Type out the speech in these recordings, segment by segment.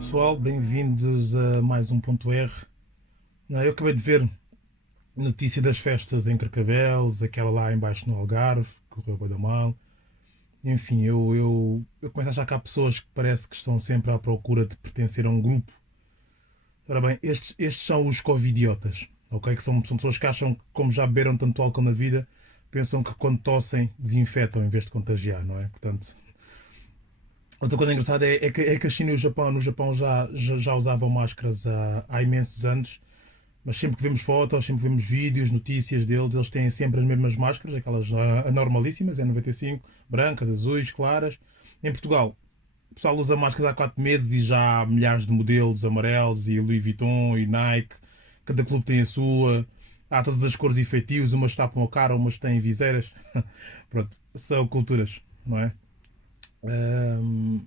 Pessoal, bem-vindos a mais um ponto R. Eu acabei de ver notícia das festas em Carcavelos, aquela lá embaixo no Algarve, que correu bem da mal. Enfim, eu começo a achar que há pessoas que parece que estão sempre à procura de pertencer a um grupo. Ora bem, estes são os covidiotas, ok? Que são pessoas que acham que, como já beberam tanto álcool na vida, pensam que quando tossem desinfetam em vez de contagiar, não é? Portanto, outra coisa engraçada é que a China e o Japão, no Japão já usavam máscaras há imensos anos, mas sempre que vemos fotos, sempre que vemos vídeos, notícias deles, eles têm sempre as mesmas máscaras, aquelas anormalíssimas, N95, brancas, azuis, claras. Em Portugal, o pessoal usa máscaras há 4 meses e já há milhares de modelos amarelos e Louis Vuitton e Nike, cada clube tem a sua. Há todas as cores e feitios, umas tapam a cara, umas têm viseiras. Pronto, são culturas, não é? Ahm,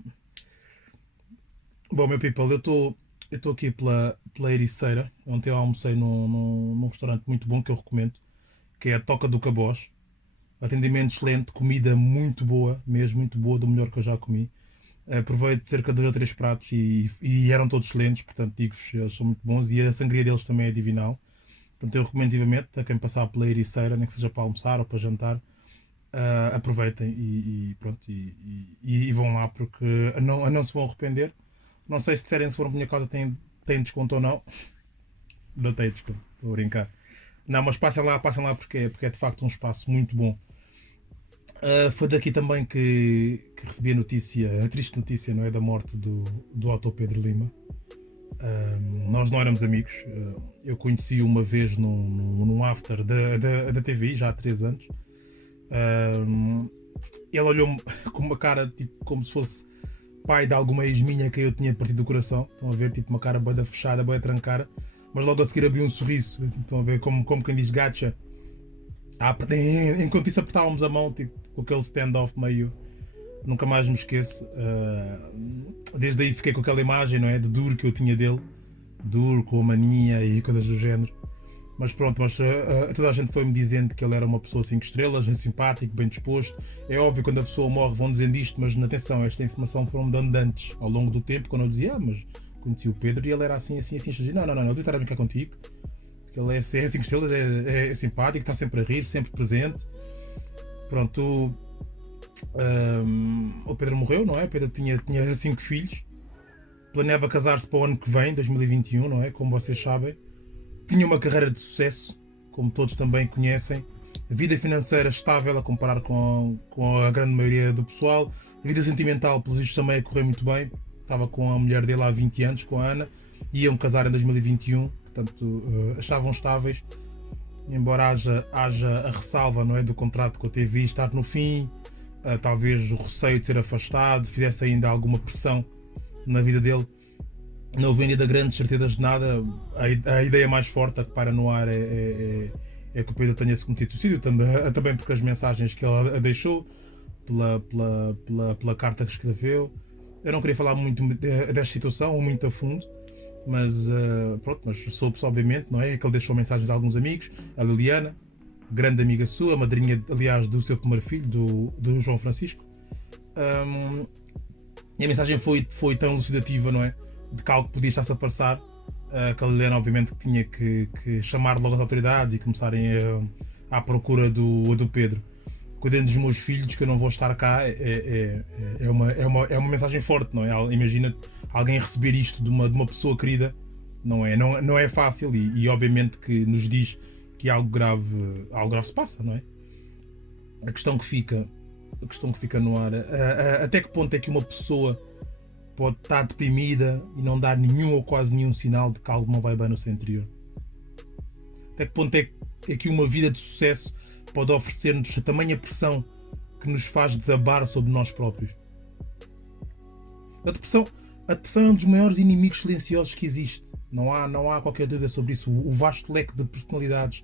Bom, meu people, eu estou aqui pela Ericeira. Ontem eu almocei num restaurante muito bom que eu recomendo, que é a Toca do Cabós. Atendimento excelente, comida muito boa, mesmo muito boa, do melhor que eu já comi. Provei de cerca de 2 ou 3 pratos e eram todos excelentes, portanto digo-vos, eles são muito bons e a sangria deles também é divinal. Portanto eu recomendo vivamente a quem passar pela Ericeira, nem que seja para almoçar ou para jantar, aproveitem e pronto, e vão lá porque a não se vão arrepender. Não sei se disserem se foram para a minha casa tem desconto ou não. Não tem desconto, estou a brincar. Não, mas passem lá porque é de facto um espaço muito bom. Foi daqui também que recebi a triste notícia, não é, da morte do autor Pedro Lima. Nós não éramos amigos. Eu conheci-o uma vez num after da TVI, já há 3 anos. Ele olhou-me com uma cara tipo como se fosse pai de alguma ex minha que eu tinha partido do coração. Estão a ver, tipo uma cara bem fechada, bem trancada, mas logo a seguir abriu um sorriso. Estão a ver como quem diz gacha. Enquanto isso apertávamos a mão, tipo, com aquele stand-off meio. Nunca mais me esqueço. Desde aí fiquei com aquela imagem, não é? De duro que eu tinha dele. Duro, com a mania e coisas do género. Mas pronto, toda a gente foi-me dizendo que ele era uma pessoa 5 estrelas, é simpático, bem disposto. É óbvio, quando a pessoa morre vão dizendo isto, mas atenção, esta informação foram-me dando antes, ao longo do tempo, quando eu dizia, mas conheci o Pedro e ele era assim, assim, assim. Eu dizia, não, devia estar a brincar contigo. Que ele é 5 estrelas, é simpático, está sempre a rir, sempre presente. Pronto, o Pedro morreu, não é? O Pedro tinha 5 filhos, planeava casar-se para o ano que vem, 2021, não é? Como vocês sabem. Tinha uma carreira de sucesso, como todos também conhecem. Vida financeira estável a comparar com a grande maioria do pessoal. Vida sentimental, pelos vistos, também a correr muito bem. Estava com a mulher dele há 20 anos, com a Ana. Iam casar em 2021, portanto estavam estáveis. Embora haja a ressalva, não é, do contrato com a TV estar no fim, talvez o receio de ser afastado, fizesse ainda alguma pressão na vida dele. Não houve ainda grandes certezas de nada. A ideia mais forte a que para no ar é que o Pedro tenha se cometido suicídio, também porque as mensagens que ele deixou, pela carta que escreveu. Eu não queria falar muito desta situação, ou muito a fundo, mas pronto, mas soube-se obviamente, não é? Que ele deixou mensagens a alguns amigos, a Liliana, grande amiga sua, madrinha, aliás, do seu primeiro filho, do João Francisco. E a mensagem foi tão elucidativa, não é? De que algo podia estar-se a passar, que a Liliana obviamente tinha que chamar logo as autoridades e começarem à procura do Pedro. Cuidando dos meus filhos, que eu não vou estar cá, é uma mensagem forte, não é? Imagina alguém receber isto de uma pessoa querida, não é fácil e obviamente que nos diz que algo grave se passa, não é? A questão que fica no ar, até que ponto é que uma pessoa pode estar deprimida e não dar nenhum ou quase nenhum sinal de que algo não vai bem no seu interior? Até que ponto é que uma vida de sucesso pode oferecer-nos a tamanha pressão que nos faz desabar sobre nós próprios? A depressão é um dos maiores inimigos silenciosos que existe. Não há qualquer dúvida sobre isso. O vasto leque de personalidades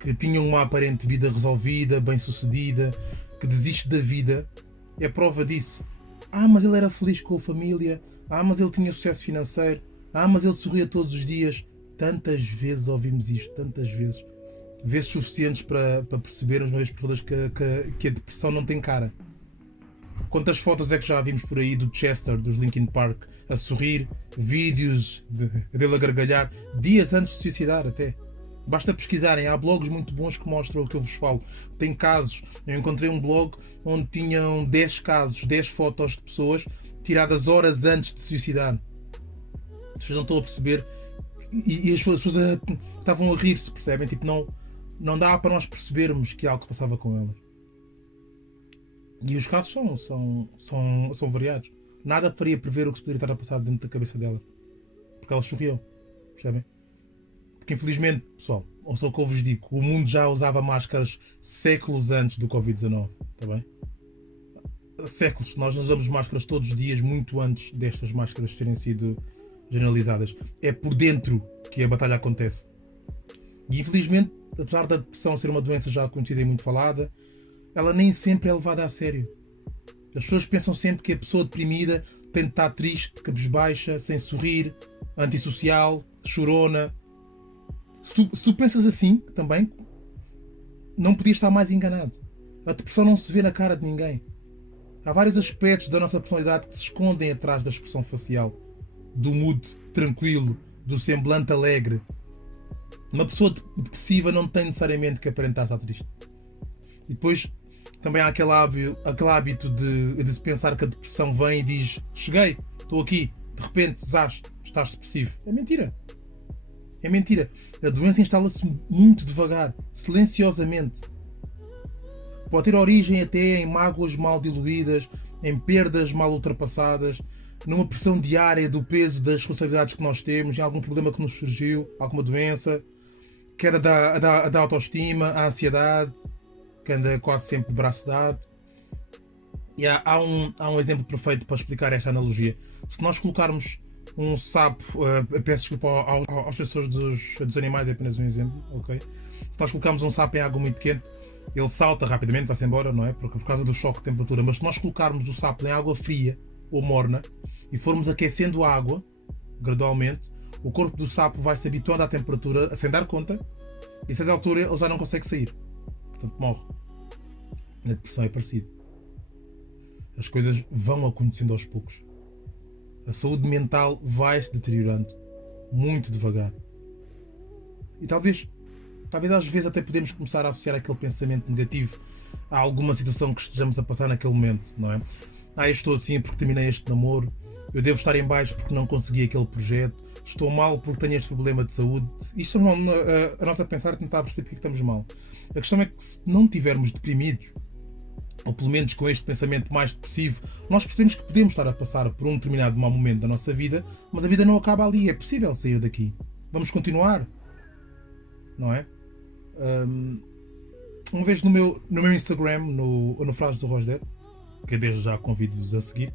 que tinham uma aparente vida resolvida, bem-sucedida, que desiste da vida, é prova disso. Mas ele era feliz com a família. Mas ele tinha sucesso financeiro. Mas ele sorria todos os dias. Tantas vezes ouvimos isto, tantas vezes. Vezes suficientes para percebermos uma vez por todas que a depressão não tem cara. Quantas fotos é que já vimos por aí do Chester, dos Linkin Park, a sorrir, vídeos dele a gargalhar, dias antes de se suicidar até. Basta pesquisarem, há blogs muito bons que mostram o que eu vos falo. Tem casos, eu encontrei um blog onde tinham 10 casos, 10 fotos de pessoas tiradas horas antes de se suicidar. Vocês não estão a perceber, e as pessoas estavam a rir-se, percebem? Tipo, não dá para nós percebermos que algo se passava com elas. E os casos são variados. Nada faria prever o que se poderia estar a passar dentro da cabeça dela. Porque elas sorriam, percebem? Porque infelizmente, pessoal, ou só o que eu vos digo, o mundo já usava máscaras séculos antes do Covid-19, está bem? Séculos, nós usamos máscaras todos os dias, muito antes destas máscaras terem sido generalizadas. É por dentro que a batalha acontece. E infelizmente, apesar da depressão ser uma doença já conhecida e muito falada, ela nem sempre é levada a sério. As pessoas pensam sempre que a pessoa deprimida tem de estar triste, cabisbaixa, sem sorrir, antissocial, chorona. Se tu pensas assim, também, não podias estar mais enganado. A depressão não se vê na cara de ninguém. Há vários aspectos da nossa personalidade que se escondem atrás da expressão facial, do mood tranquilo, do semblante alegre. Uma pessoa depressiva não tem necessariamente que aparentar estar triste. E depois também há aquele hábito de se pensar que a depressão vem e diz: cheguei, estou aqui, de repente, zás, estás depressivo. É mentira. É mentira. A doença instala-se muito devagar, silenciosamente. Pode ter origem até em mágoas mal diluídas, em perdas mal ultrapassadas, numa pressão diária do peso das responsabilidades que nós temos, em algum problema que nos surgiu, alguma doença, queda da autoestima, a ansiedade, que anda quase sempre de braço dado. E há um exemplo perfeito para explicar esta analogia. Se nós colocarmos um sapo, peço desculpa aos professores dos animais, é apenas um exemplo, ok? Se nós colocarmos um sapo em água muito quente, ele salta rapidamente, vai-se embora, não é? Por causa do choque de temperatura. Mas se nós colocarmos o sapo em água fria ou morna e formos aquecendo a água gradualmente, o corpo do sapo vai se habituando à temperatura sem dar conta, e a certa altura ele já não consegue sair. Portanto, morre. Na depressão é parecido. As coisas vão acontecendo aos poucos. A saúde mental vai se deteriorando muito devagar. E talvez às vezes até podemos começar a associar aquele pensamento negativo a alguma situação que estejamos a passar naquele momento, não é? Eu estou assim porque terminei este namoro, eu devo estar em baixo porque não consegui aquele projeto, estou mal porque tenho este problema de saúde. Isto é a nossa pensar e tentar perceber porque estamos mal. A questão é que se não estivermos deprimidos, ou pelo menos com este pensamento mais depressivo, nós percebemos que podemos estar a passar por um determinado mau momento da nossa vida, mas a vida não acaba ali, é possível sair daqui. Vamos continuar, não é? Uma vez no meu Instagram, no Frases do Rosder, que desde já convido-vos a seguir,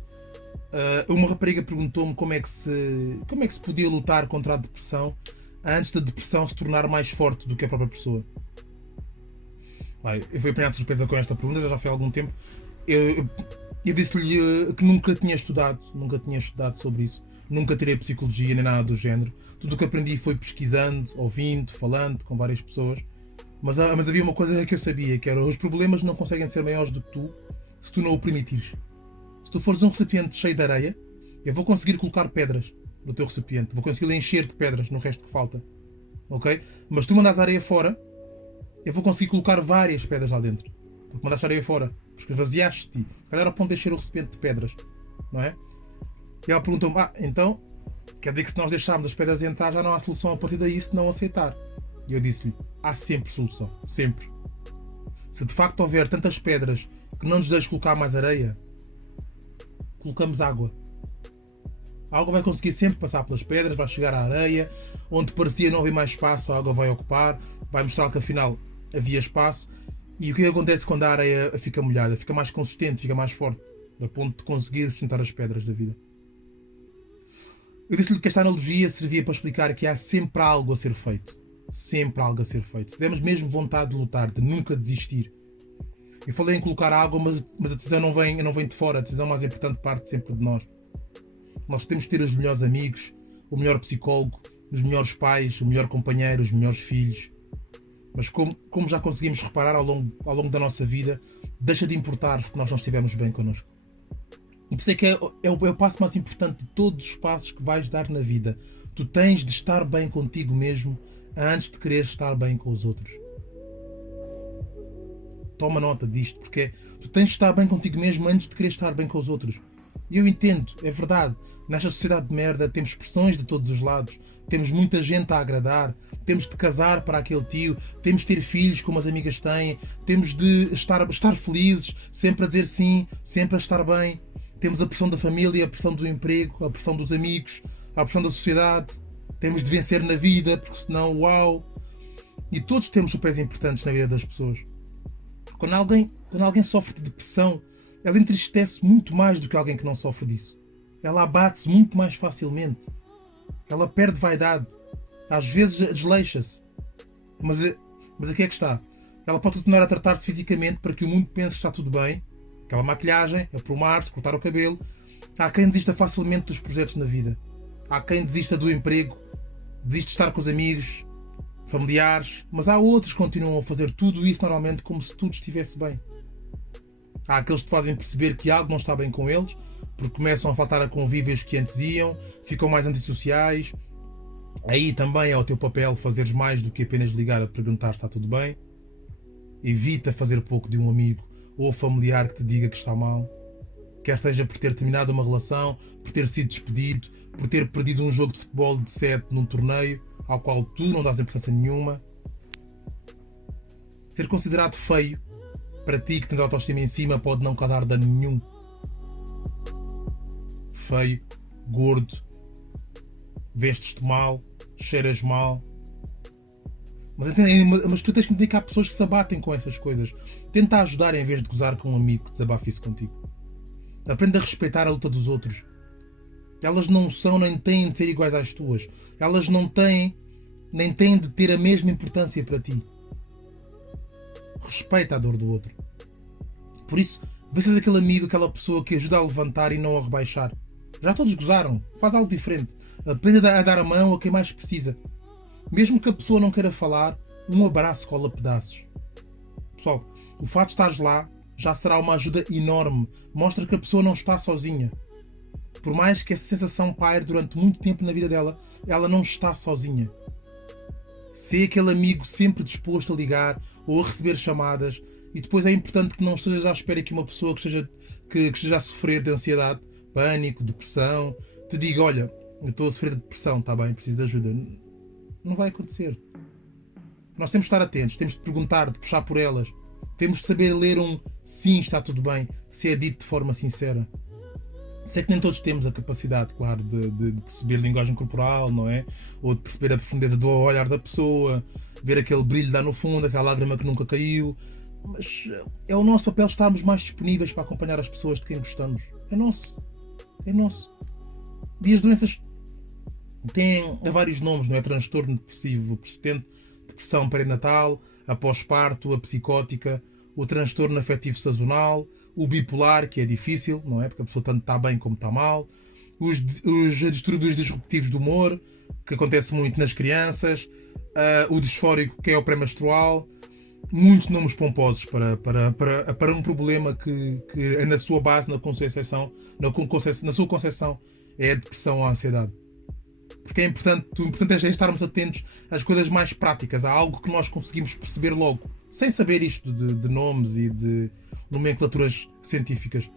uma rapariga perguntou-me como é que se podia lutar contra a depressão antes da depressão se tornar mais forte do que a própria pessoa. Eu fui apanhado de surpresa com esta pergunta, já foi há algum tempo. Eu disse-lhe que nunca tinha estudado sobre isso, nunca tirei psicologia nem nada do género. Tudo o que aprendi foi pesquisando, ouvindo, falando com várias pessoas. Mas havia uma coisa que eu sabia, que era: os problemas não conseguem ser maiores do que tu se tu não o permitires. Se tu fores um recipiente cheio de areia, eu vou conseguir colocar pedras no teu recipiente, vou conseguir encher de pedras no resto que falta, ok? Mas se tu mandas a areia fora, eu vou conseguir colocar várias pedras lá dentro, porque mandaste a areia fora, porque esvaziaste-te, se calhar ao ponto de encher o recipiente de pedras, não é? E ela perguntou-me: então quer dizer que se nós deixarmos as pedras entrar já não há solução a partir daí se não aceitar? E eu disse-lhe: há sempre solução, sempre. Se de facto houver tantas pedras que não nos deixem colocar mais areia, colocamos água. A água vai conseguir sempre passar pelas pedras, vai chegar à areia, onde parecia não haver mais espaço, a água vai ocupar, vai mostrar que afinal havia espaço. E o que acontece quando a areia fica molhada? Fica mais consistente, fica mais forte, a ponto de conseguir sustentar as pedras da vida. Eu disse-lhe que esta analogia servia para explicar que há sempre algo a ser feito. Sempre algo a ser feito. Se tivermos mesmo vontade de lutar, de nunca desistir. Eu falei em colocar água, mas a decisão não vem de fora. A decisão mais importante parte sempre de nós. Nós temos que ter os melhores amigos, o melhor psicólogo, os melhores pais, o melhor companheiro, os melhores filhos. Mas como já conseguimos reparar ao longo da nossa vida, deixa de importar se nós não estivermos bem connosco. E por isso é que é o passo mais importante de todos os passos que vais dar na vida. Tu tens de estar bem contigo mesmo antes de querer estar bem com os outros. Toma nota disto, porque tu tens de estar bem contigo mesmo antes de querer estar bem com os outros. E eu entendo, é verdade. Nesta sociedade de merda temos pressões de todos os lados, temos muita gente a agradar, temos de casar para aquele tio, temos de ter filhos como as amigas têm, temos de estar felizes, sempre a dizer sim, sempre a estar bem. Temos a pressão da família, a pressão do emprego, a pressão dos amigos, a pressão da sociedade. Temos de vencer na vida, porque senão, uau! E todos temos papéis importantes na vida das pessoas. Quando alguém sofre de depressão, ela entristece muito mais do que alguém que não sofre disso. Ela abate-se muito mais facilmente. Ela perde vaidade. Às vezes desleixa-se. Mas aqui é que está. Ela pode continuar a tratar-se fisicamente para que o mundo pense que está tudo bem. Aquela maquilhagem, aprumar-se, cortar o cabelo. Há quem desista facilmente dos projetos na vida. Há quem desista do emprego, desiste de estar com os amigos, familiares. Mas há outros que continuam a fazer tudo isso normalmente como se tudo estivesse bem. Há aqueles que te fazem perceber que algo não está bem com eles, porque começam a faltar a convívios que antes iam, ficam mais antissociais. Aí também é o teu papel fazeres mais do que apenas ligar a perguntar se está tudo bem. Evita fazer pouco de um amigo ou familiar que te diga que está mal. Quer seja por ter terminado uma relação, por ter sido despedido, por ter perdido um jogo de futebol de 7 num torneio ao qual tu não dás importância nenhuma. Ser considerado feio para ti que tens autoestima em cima pode não causar dano nenhum. Feio, gordo, vestes-te mal, cheiras mal. Mas tu tens que entender que há pessoas que se abatem com essas coisas. Tenta ajudar em vez de gozar com um amigo que desabafe isso contigo. Aprende a respeitar a luta dos outros. Elas não são nem têm de ser iguais às tuas. Elas não têm nem têm de ter a mesma importância para ti. Respeita a dor do outro. Por isso, vê se és aquele amigo, aquela pessoa que ajuda a levantar e não a rebaixar. Já todos gozaram. Faz algo diferente. Aprenda a dar a mão a quem mais precisa. Mesmo que a pessoa não queira falar, um abraço cola pedaços. Pessoal, o fato de estares lá já será uma ajuda enorme. Mostra que a pessoa não está sozinha. Por mais que essa sensação paire durante muito tempo na vida dela, ela não está sozinha. Sê aquele amigo sempre disposto a ligar ou a receber chamadas. E depois é importante que não estejas à espera que uma pessoa que esteja a sofrer de ansiedade, pânico, depressão, te diga: olha, eu estou a sofrer de depressão, está bem, preciso de ajuda. Não vai acontecer. Nós temos de estar atentos, temos de perguntar, de puxar por elas. Temos de saber ler um sim, está tudo bem, se é dito de forma sincera. Sei que nem todos temos a capacidade, claro, de perceber a linguagem corporal, não é? Ou de perceber a profundeza do olhar da pessoa, ver aquele brilho lá no fundo, aquela lágrima que nunca caiu. Mas é o nosso papel estarmos mais disponíveis para acompanhar as pessoas de quem gostamos. É nosso. É nosso. E as doenças têm vários nomes, não é? Transtorno depressivo persistente, depressão perinatal, a pós-parto, a psicótica, o transtorno afetivo sazonal, o bipolar, que é difícil, não é? Porque a pessoa tanto está bem como está mal, os distúrbios disruptivos do humor, que acontece muito nas crianças, o disfórico, que é o pré-menstrual. Muitos nomes pomposos para um problema que é na sua base, na sua concepção, é a depressão ou a ansiedade. Porque o importante é estarmos atentos às coisas mais práticas, a algo que nós conseguimos perceber logo, sem saber isto de nomes e de nomenclaturas científicas.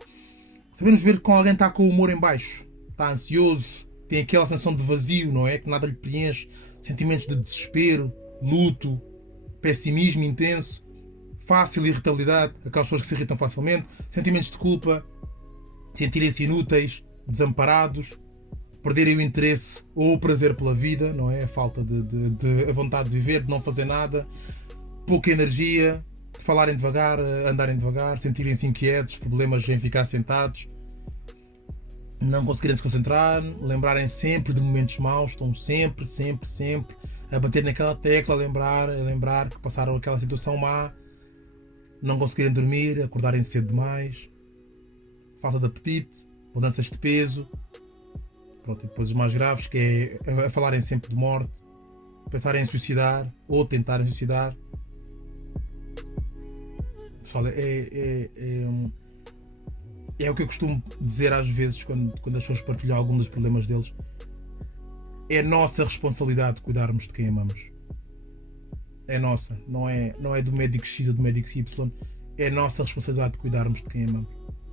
Sabemos ver que quando alguém está com o humor em baixo, está ansioso, tem aquela sensação de vazio, não é? Que nada lhe preenche, sentimentos de desespero, luto, pessimismo intenso, fácil irritabilidade, aquelas pessoas que se irritam facilmente, sentimentos de culpa, sentirem-se inúteis, desamparados, perderem o interesse ou o prazer pela vida, não é? A falta de a vontade de viver, de não fazer nada, pouca energia, de falarem devagar, andarem devagar, sentirem-se inquietos, problemas em ficar sentados, não conseguirem se concentrar, lembrarem sempre de momentos maus, estão sempre a bater naquela tecla, a lembrar que passaram aquela situação má, não conseguirem dormir, acordarem cedo demais, falta de apetite, mudanças de peso. Pronto, e depois os mais graves, que é a falarem sempre de morte, pensarem em suicidar ou tentarem suicidar. Pessoal, é é o que eu costumo dizer às vezes quando as pessoas partilham algum dos problemas deles. É nossa responsabilidade cuidarmos de quem amamos. É nossa, não é do médico X ou do médico Y. É nossa responsabilidade de cuidarmos de quem amamos.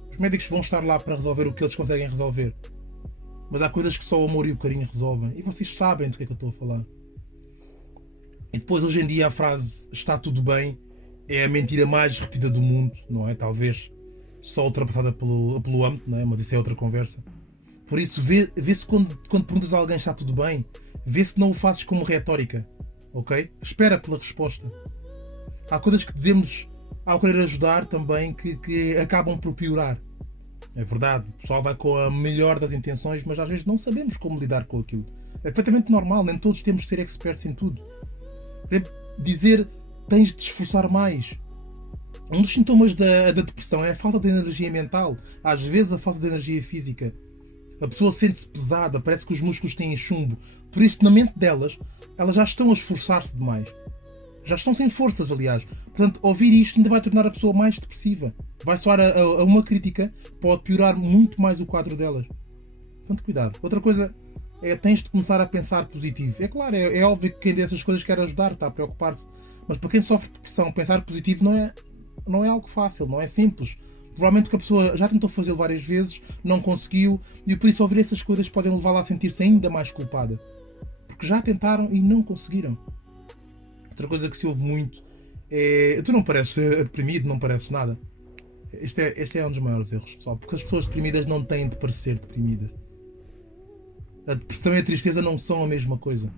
Os médicos vão estar lá para resolver o que eles conseguem resolver. Mas há coisas que só o amor e o carinho resolvem. E vocês sabem do que é que eu estou a falar. E depois, hoje em dia, a frase está tudo bem é a mentira mais repetida do mundo, não é? Talvez só ultrapassada pelo âmbito, não é? Mas isso é outra conversa. Por isso, vê-se quando perguntas a alguém está tudo bem, vê se não o fazes como retórica, ok? Espera pela resposta. Há coisas que dizemos ao querer ajudar também que acabam por piorar. É verdade, o pessoal vai com a melhor das intenções, mas às vezes não sabemos como lidar com aquilo. É perfeitamente normal, nem todos temos de ser experts em tudo. Dizer tens de te esforçar mais. Um dos sintomas da depressão é a falta de energia mental, às vezes a falta de energia física. A pessoa sente-se pesada, parece que os músculos têm chumbo. Por isso, na mente delas, elas já estão a esforçar-se demais. Já estão sem forças, aliás. Portanto, ouvir isto ainda vai tornar a pessoa mais depressiva. Vai soar a uma crítica, pode piorar muito mais o quadro delas. Portanto, cuidado. Outra coisa é tens de começar a pensar positivo. É claro, é óbvio que quem dessas coisas quer ajudar, está a preocupar-se. Mas para quem sofre de depressão, pensar positivo não é algo fácil, não é simples. Provavelmente que a pessoa já tentou fazê-lo várias vezes, não conseguiu, e por isso ouvir essas coisas podem levá-la a sentir-se ainda mais culpada. Porque já tentaram e não conseguiram. Outra coisa que se ouve muito é... Tu não pareces deprimido, não pareces nada. Este é um dos maiores erros, pessoal. Porque as pessoas deprimidas não têm de parecer deprimidas. A depressão e a tristeza não são a mesma coisa.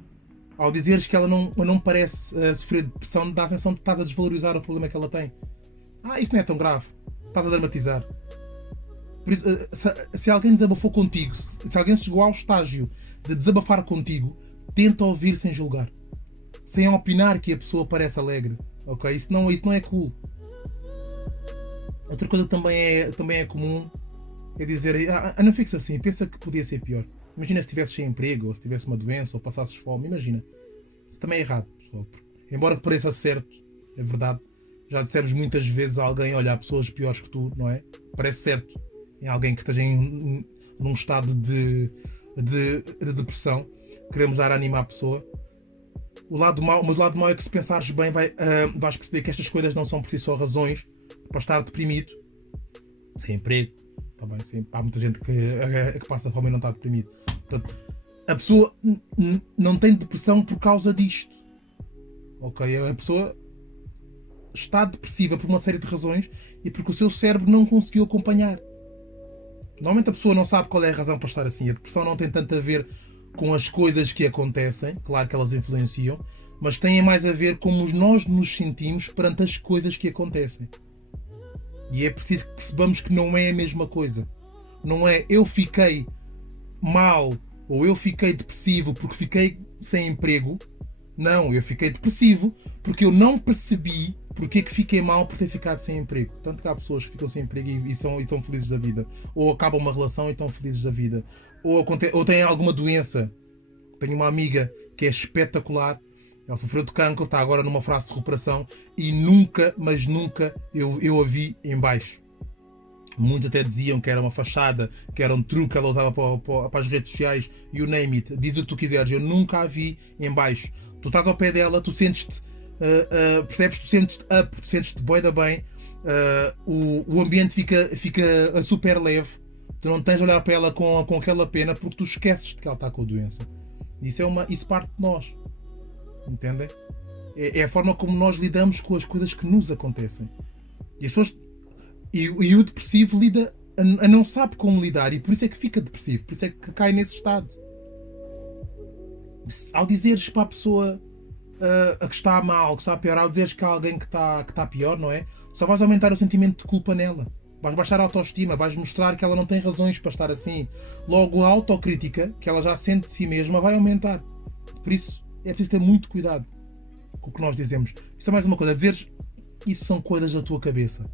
Ao dizeres que ela não parece sofrer de depressão, dá a sensação de que estás a desvalorizar o problema que ela tem. Isso não é tão grave. Estás a dramatizar. Por isso, se alguém desabafou contigo, se alguém chegou ao estágio de desabafar contigo, tenta ouvir sem julgar. Sem opinar que a pessoa parece alegre. Ok? Isso não é cool. Outra coisa que também é comum é dizer, não fiques assim, pensa que podia ser pior. Imagina se estivesse sem emprego, ou se tivesse uma doença, ou passasses fome. Imagina. Isso também é errado, pessoal. Embora te pareça certo, é verdade. Já dissemos muitas vezes a alguém, olha, há pessoas piores que tu, não é? Parece certo. Em alguém que esteja num estado de depressão. Queremos dar ânimo à pessoa. Mas o lado mau é que se pensares bem, vais perceber que estas coisas não são por si só razões para estar deprimido. Sem emprego. Também, há muita gente que passa fome e não está deprimido. Portanto, a pessoa não tem depressão por causa disto. Ok? A pessoa está depressiva por uma série de razões e porque o seu cérebro não conseguiu acompanhar. Normalmente a pessoa não sabe qual é a razão para estar assim. A depressão não tem tanto a ver com as coisas que acontecem, claro que elas influenciam, mas tem mais a ver como nós nos sentimos perante as coisas que acontecem. E é preciso que percebamos que não é a mesma coisa. Não é eu fiquei mal ou eu fiquei depressivo porque fiquei sem emprego. Não, eu fiquei depressivo porque eu não percebi porque é que fiquei mal por ter ficado sem emprego. Tanto que há pessoas que ficam sem emprego e estão felizes da vida. Ou acabam uma relação e estão felizes da vida. Ou têm alguma doença. Tenho uma amiga que é espetacular. Ela sofreu de cancro, está agora numa fase de recuperação e nunca, mas nunca eu a vi em baixo. Muitos até diziam que era uma fachada, que era um truque que ela usava para as redes sociais, you name it, diz o que tu quiseres. Eu nunca a vi em baixo. Tu estás ao pé dela, tu sentes-te, percebes? Tu sentes-te up, tu sentes-te bué da bem, o ambiente fica super leve. Tu não tens de olhar para ela com aquela pena porque tu esqueces de que ela está com a doença. Isso parte de nós. Entendem? É a forma como nós lidamos com as coisas que nos acontecem. E as pessoas. E o depressivo não sabe como lidar e por isso é que fica depressivo, por isso é que cai nesse estado. Ao dizeres para a pessoa que está mal, que está pior, ao dizeres que há alguém que está pior, não é? Só vais aumentar o sentimento de culpa nela. Vais baixar a autoestima, vais mostrar que ela não tem razões para estar assim. Logo, a autocrítica que ela já sente de si mesma vai aumentar. Por isso, é preciso ter muito cuidado com o que nós dizemos. Isso é mais uma coisa. Dizeres isso são coisas da tua cabeça.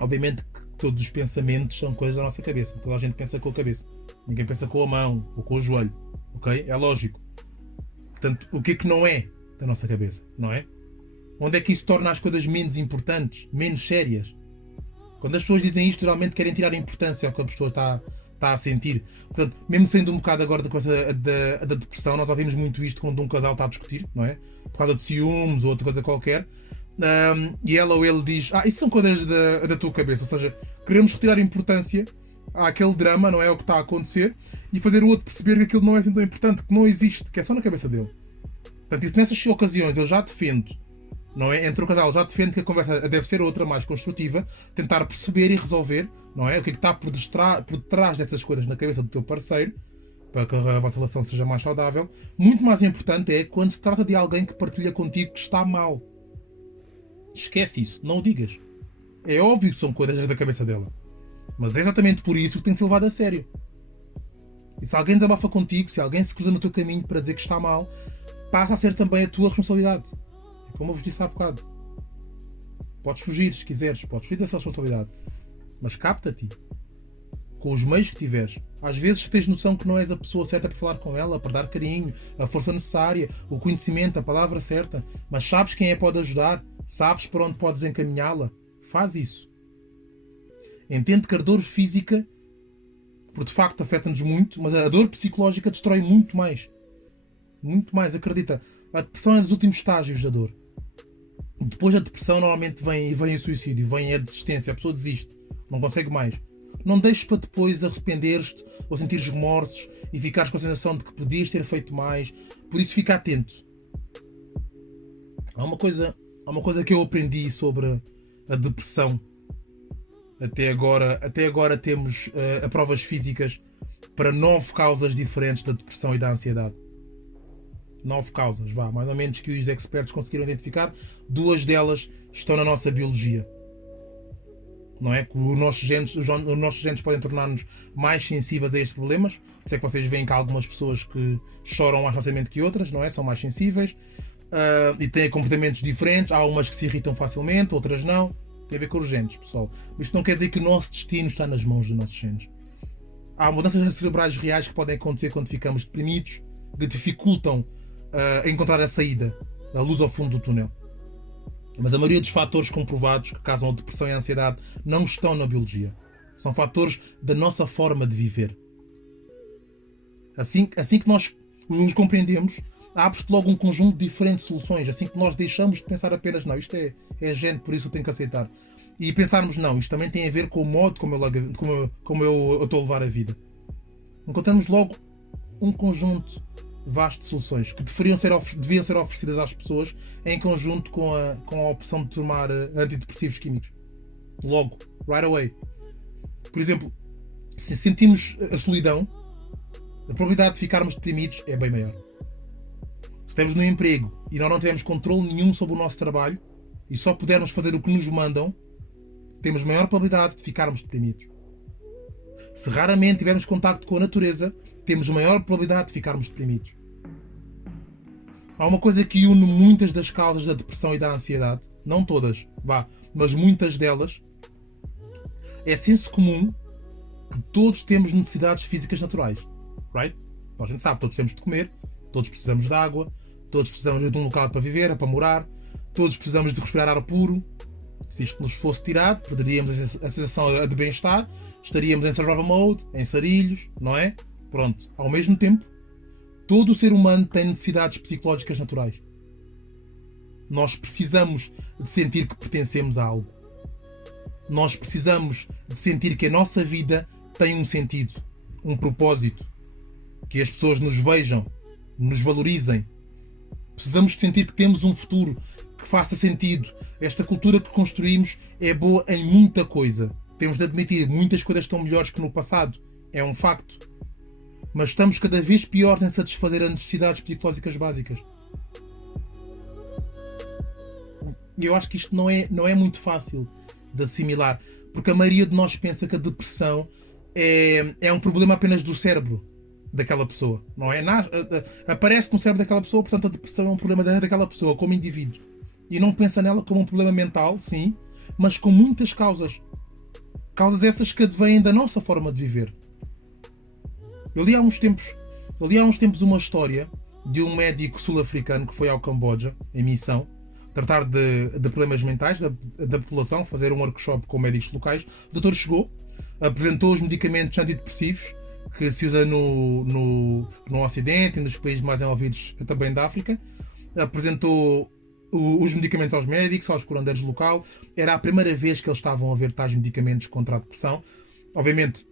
Obviamente que todos os pensamentos são coisas da nossa cabeça. Toda a gente pensa com a cabeça. Ninguém pensa com a mão ou com o joelho. Ok? É lógico. Portanto, o que é que não é da nossa cabeça? Não é? Onde é que isso torna as coisas menos importantes? Menos sérias? Quando as pessoas dizem isto, geralmente querem tirar importância ao que a pessoa está a sentir. Portanto, mesmo sendo um bocado agora da coisa da depressão, nós ouvimos muito isto quando um casal está a discutir, não é? Por causa de ciúmes ou outra coisa qualquer. E ela ou ele diz: isso são coisas da tua cabeça. Ou seja, queremos retirar importância àquele drama, não é? O que está a acontecer, e fazer o outro perceber que aquilo não é assim tão importante, que não existe, que é só na cabeça dele. Portanto, isso, nessas ocasiões eu já defendo, não é? Entre o casal, já defendo que a conversa deve ser outra, mais construtiva, tentar perceber e resolver, não é? O que é que está por detrás dessas coisas na cabeça do teu parceiro, para que a vossa relação seja mais saudável. Muito mais importante é quando se trata de alguém que partilha contigo que está mal. Esquece isso, não o digas. É óbvio que são coisas da cabeça dela, mas é exatamente por isso que tem que ser levado a sério. E se alguém desabafa contigo, se alguém se cruza no teu caminho para dizer que está mal, passa a ser também a tua responsabilidade. É como eu vos disse há bocado. Podes fugir se quiseres, podes fugir dessa responsabilidade, mas capta-te com os meios que tiveres. Às vezes tens noção que não és a pessoa certa para falar com ela, para dar carinho, a força necessária, o conhecimento, a palavra certa, mas sabes quem é que pode ajudar, sabes para onde podes encaminhá-la. Faz isso. Entende que a dor física, por de facto, afeta-nos muito, mas a dor psicológica destrói muito mais. Muito mais, acredita. A depressão é dos últimos estágios da dor. Depois da depressão normalmente vem o suicídio, vem a desistência, a pessoa desiste, não consegue mais. Não deixes para depois arrepender-te ou sentires remorsos e ficares com a sensação de que podias ter feito mais. Por isso fica atento. Há uma coisa que eu aprendi sobre a depressão. Até agora temos provas físicas para 9 causas diferentes da depressão e da ansiedade. 9 causas, mais ou menos, que os experts conseguiram identificar. 2 delas estão na nossa biologia. Não é? Que os nossos genes podem tornar-nos mais sensíveis a estes problemas. Por isso é que vocês veem que há algumas pessoas que choram mais facilmente que outras, não é? São mais sensíveis e têm comportamentos diferentes. Há umas que se irritam facilmente, outras não. Tem a ver com os genes, pessoal. Isto não quer dizer que o nosso destino está nas mãos dos nossos genes. Há mudanças cerebrais reais que podem acontecer quando ficamos deprimidos, que dificultam encontrar a saída, a luz ao fundo do túnel. Mas a maioria dos fatores comprovados que causam a depressão e a ansiedade não estão na biologia. São fatores da nossa forma de viver. Assim que nós os compreendemos, abre-se logo um conjunto de diferentes soluções. Assim que nós deixamos de pensar apenas, não, isto é gene, por isso eu tenho que aceitar. E pensarmos, não, isto também tem a ver com o modo como eu estou a levar a vida. Encontramos logo um conjunto vasto de soluções que deviam ser oferecidas às pessoas em conjunto com a opção de tomar antidepressivos químicos. Logo, right away. Por exemplo, se sentimos a solidão, a probabilidade de ficarmos deprimidos é bem maior. Se estamos no emprego e nós não tivermos controle nenhum sobre o nosso trabalho e só pudermos fazer o que nos mandam, temos maior probabilidade de ficarmos deprimidos. Se raramente tivermos contacto com a natureza, temos maior probabilidade de ficarmos deprimidos. Há uma coisa que une muitas das causas da depressão e da ansiedade, não todas, mas muitas delas. É senso comum que todos temos necessidades físicas naturais, right? Então, a gente sabe, todos temos de comer, todos precisamos de água, todos precisamos de um local para viver, para morar, todos precisamos de respirar ar puro. Se isto nos fosse tirado, perderíamos a sensação de bem-estar, estaríamos em survival mode, em sarilhos, não é? Pronto. Ao mesmo tempo, todo o ser humano tem necessidades psicológicas naturais. Nós precisamos de sentir que pertencemos a algo. Nós precisamos de sentir que a nossa vida tem um sentido, um propósito, que as pessoas nos vejam, nos valorizem. Precisamos de sentir que temos um futuro que faça sentido. Esta cultura que construímos é boa em muita coisa. Temos de admitir, muitas coisas estão melhores que no passado. É um facto. Mas estamos cada vez piores em satisfazer as necessidades psicológicas básicas. E eu acho que isto não é muito fácil de assimilar, porque a maioria de nós pensa que a depressão é um problema apenas do cérebro daquela pessoa, não é? Aparece no cérebro daquela pessoa, portanto a depressão é um problema daquela pessoa como indivíduo, e não pensa nela como um problema mental, sim, mas com muitas causas essas que advêm da nossa forma de viver. Eu li há uns tempos uma história de um médico sul-africano que foi ao Camboja em missão. tratar de problemas mentais da população, fazer um workshop com médicos locais. O doutor chegou, apresentou os medicamentos antidepressivos que se usa no Ocidente e nos países mais envolvidos também da África. Apresentou os medicamentos aos médicos, aos curandeiros local. Era a primeira vez que eles estavam a ver tais medicamentos contra a depressão. Obviamente,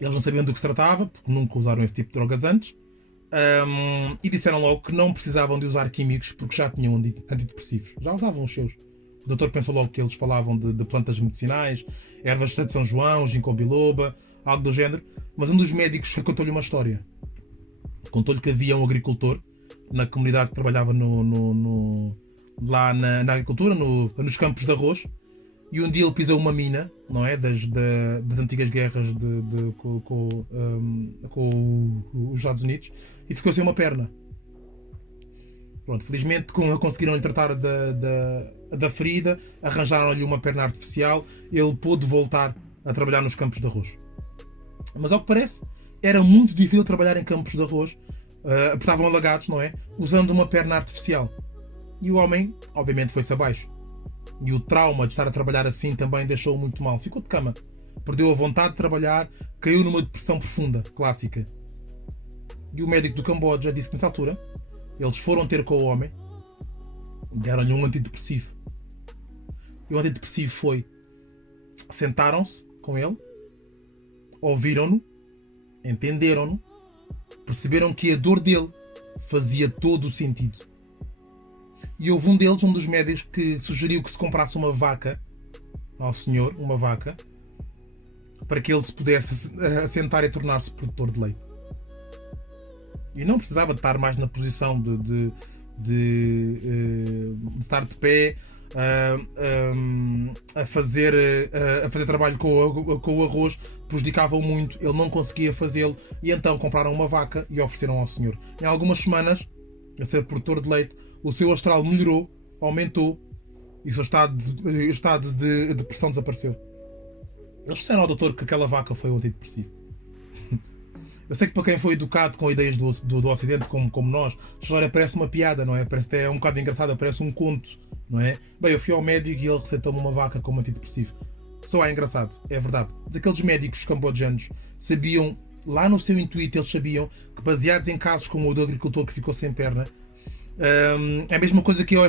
eles não sabiam do que se tratava, porque nunca usaram esse tipo de drogas antes. E disseram logo que não precisavam de usar químicos porque já tinham antidepressivos. Já usavam os seus. O doutor pensou logo que eles falavam de plantas medicinais, ervas de São João, ginkgo biloba, algo do género. Mas um dos médicos contou-lhe uma história. Contou-lhe que havia um agricultor na comunidade que trabalhava lá na agricultura, nos campos de arroz, e um dia ele pisou uma mina, não é? Das antigas guerras com os Estados Unidos, e ficou sem uma perna. Pronto, felizmente conseguiram-lhe tratar da ferida, arranjaram-lhe uma perna artificial, ele pôde voltar a trabalhar nos campos de arroz. Mas ao que parece, era muito difícil trabalhar em campos de arroz, porque estavam alagados, não é? Usando uma perna artificial. E o homem, obviamente, foi-se abaixo. E o trauma de estar a trabalhar assim também deixou-o muito mal. Ficou de cama. Perdeu a vontade de trabalhar, caiu numa depressão profunda, clássica. E o médico do Camboja disse que nessa altura eles foram ter com o homem, deram-lhe um antidepressivo. E o antidepressivo foi... Sentaram-se com ele, ouviram-no, entenderam-no, perceberam que a dor dele fazia todo o sentido. E houve um deles, um dos médicos, que sugeriu que se comprasse uma vaca ao senhor, uma vaca, para que ele se pudesse assentar e tornar-se produtor de leite. E não precisava de estar mais na posição de estar de pé a fazer trabalho com o arroz, prejudicava-o muito, ele não conseguia fazê-lo, e então compraram uma vaca e ofereceram ao senhor. Em algumas semanas, a ser produtor de leite, o seu astral melhorou, aumentou, e o seu estado de depressão desapareceu. Eles disseram ao doutor que aquela vaca foi um antidepressivo. Eu sei que para quem foi educado com ideias do Ocidente, como nós, a história parece uma piada, não é? Parece até um bocado engraçada, parece um conto, não é? Bem, eu fui ao médico e ele receitou-me uma vaca como antidepressivo. Só é engraçado, é verdade. Mas aqueles médicos cambojanos sabiam, lá no seu intuito, eles sabiam que, baseados em casos como o do agricultor que ficou sem perna, é a mesma coisa que a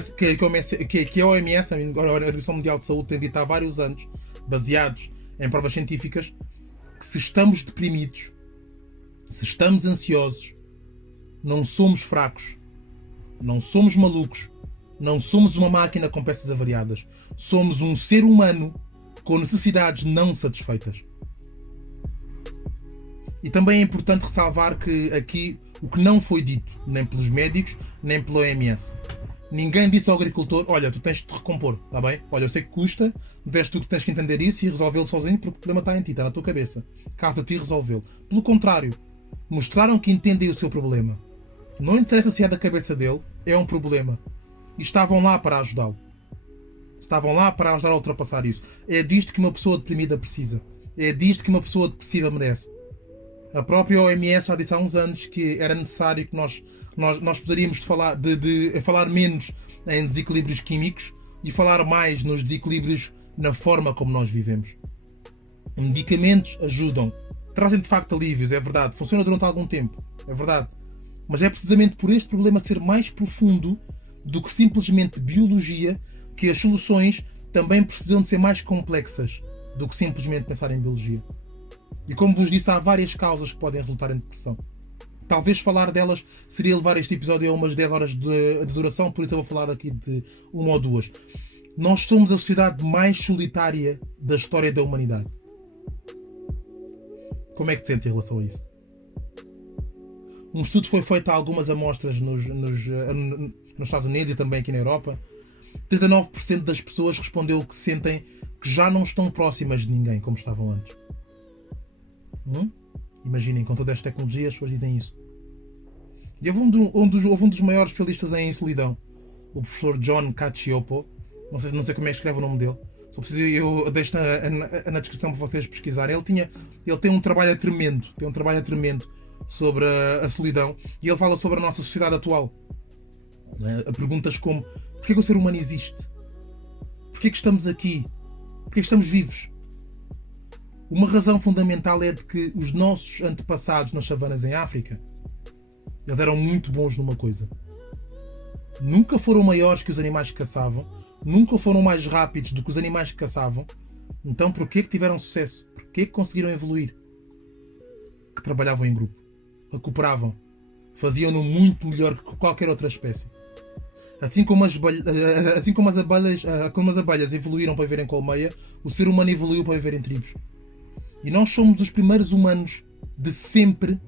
OMS, a Organização Mundial de Saúde, tem dito há vários anos, baseados em provas científicas, que se estamos deprimidos, se estamos ansiosos, não somos fracos, não somos malucos, não somos uma máquina com peças avariadas, somos um ser humano com necessidades não satisfeitas. E também é importante ressalvar que aqui o que não foi dito, nem pelos médicos, nem pela OMS. Ninguém disse ao agricultor: olha, tu tens de te recompor, está bem? Olha, eu sei que custa, mas tu tens que entender isso e resolvê-lo sozinho, porque o problema está em ti, está na tua cabeça. Cabe a ti resolvê-lo. Pelo contrário, mostraram que entendem o seu problema. Não interessa se é da cabeça dele, é um problema. E estavam lá para ajudá-lo. Estavam lá para ajudar a ultrapassar isso. É disto que uma pessoa deprimida precisa. É disto que uma pessoa depressiva merece. A própria OMS já disse há uns anos que era necessário que nós precisaríamos de falar menos em desequilíbrios químicos e falar mais nos desequilíbrios na forma como nós vivemos. Medicamentos ajudam. Trazem de facto alívios, é verdade. Funciona durante algum tempo, é verdade. Mas é precisamente por este problema ser mais profundo do que simplesmente biologia que as soluções também precisam de ser mais complexas do que simplesmente pensar em biologia. E como vos disse, há várias causas que podem resultar em depressão. Talvez falar delas seria levar este episódio a umas 10 horas de duração, por isso eu vou falar aqui de uma ou duas. Nós somos a sociedade mais solitária da história da humanidade. Como é que te sentes em relação a isso? Um estudo foi feito a algumas amostras nos Estados Unidos e também aqui na Europa. 39% das pessoas respondeu que sentem que já não estão próximas de ninguém como estavam antes. Imaginem, com toda esta tecnologia as pessoas dizem isso. E houve um dos maiores especialistas em solidão, o professor John Cacioppo. Não sei como é que escreve o nome dele. Só preciso, eu deixo na descrição para vocês pesquisarem. Ele tem um trabalho tremendo. sobre a solidão. E ele fala sobre a nossa sociedade atual. A perguntas como: Porquê que o ser humano existe? Porquê que estamos aqui? Porquê que estamos vivos? Uma razão fundamental é de que os nossos antepassados nas savanas em África, eles eram muito bons numa coisa. Nunca foram maiores que os animais que caçavam, nunca foram mais rápidos do que os animais que caçavam. Então porquê que tiveram sucesso? Porquê que conseguiram evoluir? Que trabalhavam em grupo, que cooperavam, faziam-no muito melhor que qualquer outra espécie. Assim como as abelhas evoluíram para viver em colmeia, o ser humano evoluiu para viver em tribos. E nós somos os primeiros humanos de sempre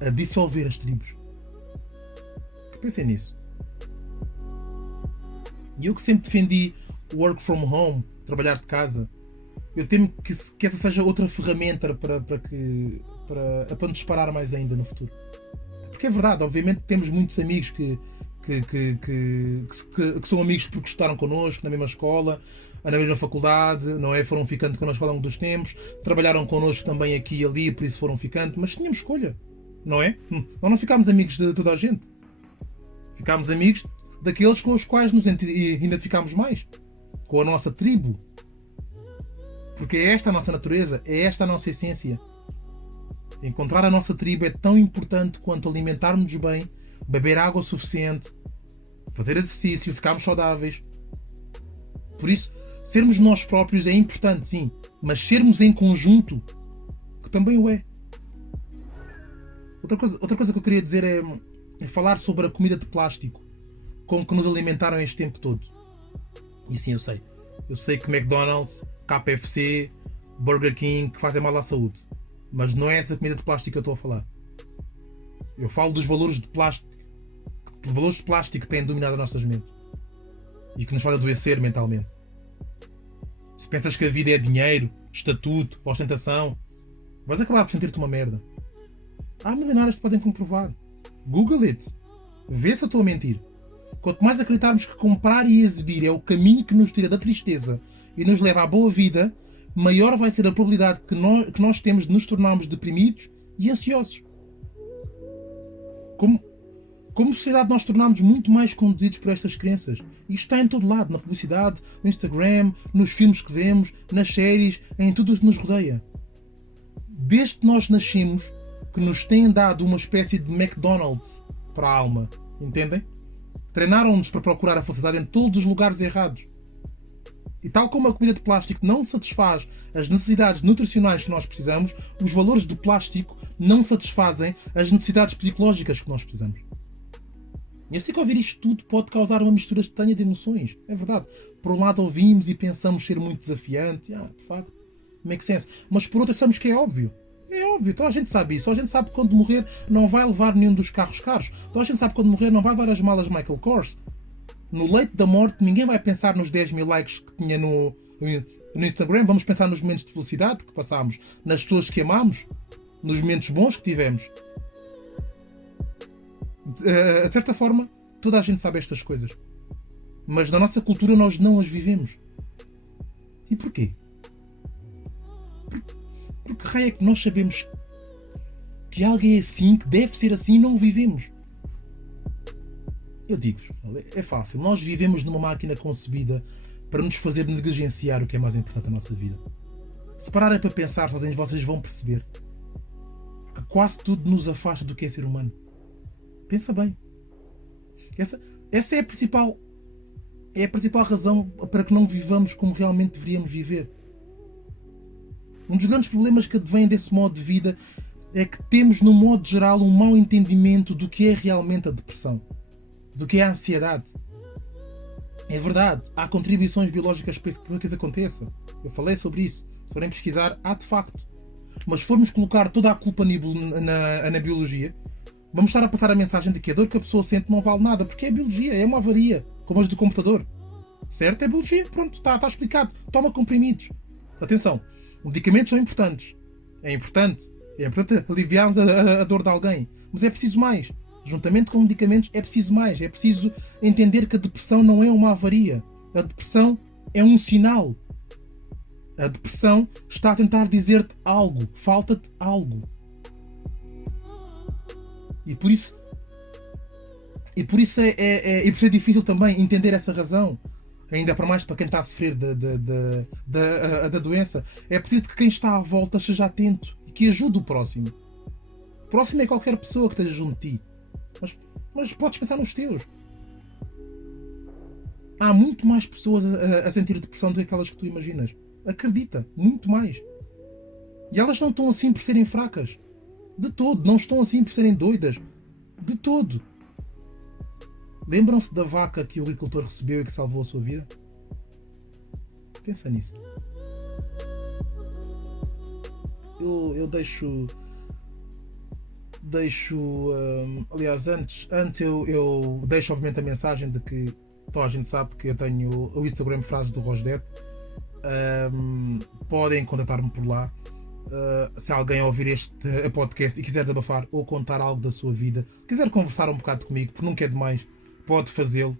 a dissolver as tribos. Pensem nisso. E eu que sempre defendi o work from home, trabalhar de casa, eu temo que essa seja outra ferramenta para nos disparar mais ainda no futuro. Porque é verdade, obviamente temos muitos amigos que são amigos porque estudaram connosco na mesma escola, na mesma faculdade, não é? Foram ficando connosco ao longo dos tempos, trabalharam connosco também aqui e ali, por isso foram ficando, mas tínhamos escolha, não é? Nós não ficámos amigos de toda a gente. Ficámos amigos daqueles com os quais nos identificámos mais, com a nossa tribo. Porque é esta a nossa natureza, é esta a nossa essência. Encontrar a nossa tribo é tão importante quanto alimentarmos-nos bem, beber água suficiente, fazer exercício, ficarmos saudáveis. Por isso, sermos nós próprios é importante, sim, mas sermos em conjunto, que também o é. Outra coisa que eu queria dizer é falar sobre a comida de plástico com que nos alimentaram este tempo todo. E sim, eu sei. Eu sei que McDonald's, KFC, Burger King que fazem mal à saúde. Mas não é essa comida de plástico que eu estou a falar. Eu falo dos valores de plástico. Valores de plástico que têm dominado as nossas mentes. E que nos fazem adoecer mentalmente. Se pensas que a vida é dinheiro, estatuto, ostentação, vais acabar por sentir-te uma merda. Há milionários que podem comprovar. Google it. Vê se eu estou a mentir. Quanto mais acreditarmos que comprar e exibir é o caminho que nos tira da tristeza e nos leva à boa vida, maior vai ser a probabilidade que nós temos de nos tornarmos deprimidos e ansiosos. Como sociedade nós tornamos muito mais conduzidos por estas crenças. E isto está em todo lado, na publicidade, no Instagram, nos filmes que vemos, nas séries, em tudo o que nos rodeia. Desde que nós nascemos, que nos têm dado uma espécie de McDonald's para a alma. Entendem? Treinaram-nos para procurar a felicidade em todos os lugares errados. E tal como a comida de plástico não satisfaz as necessidades nutricionais que nós precisamos, os valores de plástico não satisfazem as necessidades psicológicas que nós precisamos. E eu sei que ouvir isto tudo pode causar uma mistura estranha de emoções. É verdade. Por um lado ouvimos e pensamos ser muito desafiante. De facto, make sense. Mas por outro achamos que é óbvio. É óbvio, toda a gente sabe isso. Toda a gente sabe que quando morrer não vai levar nenhum dos carros caros. Toda a gente sabe que quando morrer não vai levar as malas Michael Kors. No leito da morte ninguém vai pensar nos 10 mil likes que tinha no Instagram. Vamos pensar nos momentos de felicidade que passámos, nas pessoas que amámos, nos momentos bons que tivemos. De certa forma, toda a gente sabe estas coisas. Mas na nossa cultura nós não as vivemos. E porquê? Porque raio é que nós sabemos que algo é assim, que deve ser assim e não o vivemos? Eu digo-vos, é fácil. Nós vivemos numa máquina concebida para nos fazer negligenciar o que é mais importante da nossa vida. Se pararem para pensar, vocês vão perceber que quase tudo nos afasta do que é ser humano. Pensa bem. Essa é a principal razão para que não vivamos como realmente deveríamos viver. Um dos grandes problemas que advém desse modo de vida é que temos, no modo geral, um mau entendimento do que é realmente a depressão, do que é a ansiedade. É verdade, há contribuições biológicas para que isso aconteça. Eu falei sobre isso. Se forem pesquisar, há de facto. Mas se formos colocar toda a culpa na biologia, vamos estar a passar a mensagem de que a dor que a pessoa sente não vale nada, porque é biologia, é uma avaria, como as do computador. Certo? É biologia, pronto, está explicado. Toma comprimidos. Atenção, medicamentos são importantes. É importante aliviarmos a dor de alguém. Mas é preciso mais. Juntamente com medicamentos é preciso mais. É preciso entender que a depressão não é uma avaria. A depressão é um sinal. A depressão está a tentar dizer-te algo. Falta-te algo. E por isso E por isso e por isso é difícil também entender essa razão. Ainda para mais para quem está a sofrer da doença. É preciso que quem está à volta seja atento e que ajude o próximo. O próximo é qualquer pessoa que esteja junto de ti. Mas podes pensar nos teus. Há muito mais pessoas a sentir depressão do que aquelas que tu imaginas. Acredita, muito mais. E elas não estão assim por serem fracas. De todo. Não estão assim por serem doidas. De todo. Lembram-se da vaca que o agricultor recebeu e que salvou a sua vida? Pensa nisso. Eu aliás, antes eu deixo obviamente a mensagem de que toda a gente sabe que eu tenho o Instagram Frases do Rosdet. Podem contatar-me por lá. Se alguém ouvir este podcast e quiser desabafar ou contar algo da sua vida, quiser conversar um bocado comigo, porque nunca é demais, pode fazê-lo.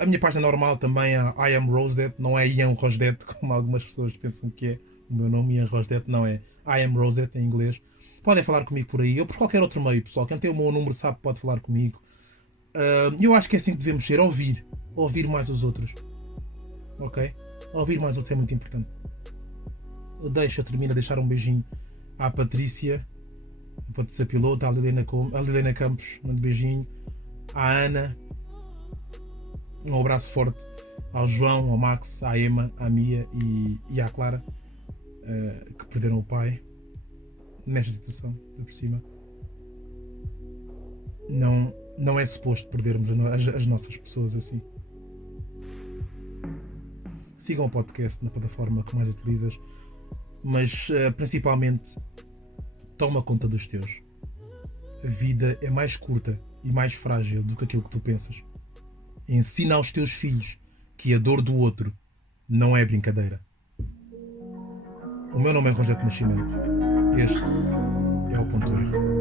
A minha página normal também é I am Rosdet, não é Ian Rosdet, como algumas pessoas pensam que é o meu nome. Ian Rosdet não é I am Rosdet em inglês. Podem falar comigo por aí ou por qualquer outro meio, pessoal. Quem tem o meu número sabe que pode falar comigo. Eu acho que é assim que devemos ser, ouvir mais os outros, ok? Ouvir mais os outros é muito importante. Eu termino a deixar um beijinho à Patrícia, a Patrícia Piloto, à Liliana Campos, um beijinho, à Ana, um abraço forte, ao João, ao Max, à Emma, à Mia e à Clara, que perderam o pai nesta situação, por cima. Não é suposto perdermos as nossas pessoas assim. Sigam o podcast na plataforma que mais utilizas, mas principalmente toma conta dos teus. A vida é mais curta e mais frágil do que aquilo que tu pensas. Ensina aos teus filhos que a dor do outro não é brincadeira. O meu nome é Rogério Nascimento. Este é o Ponto R.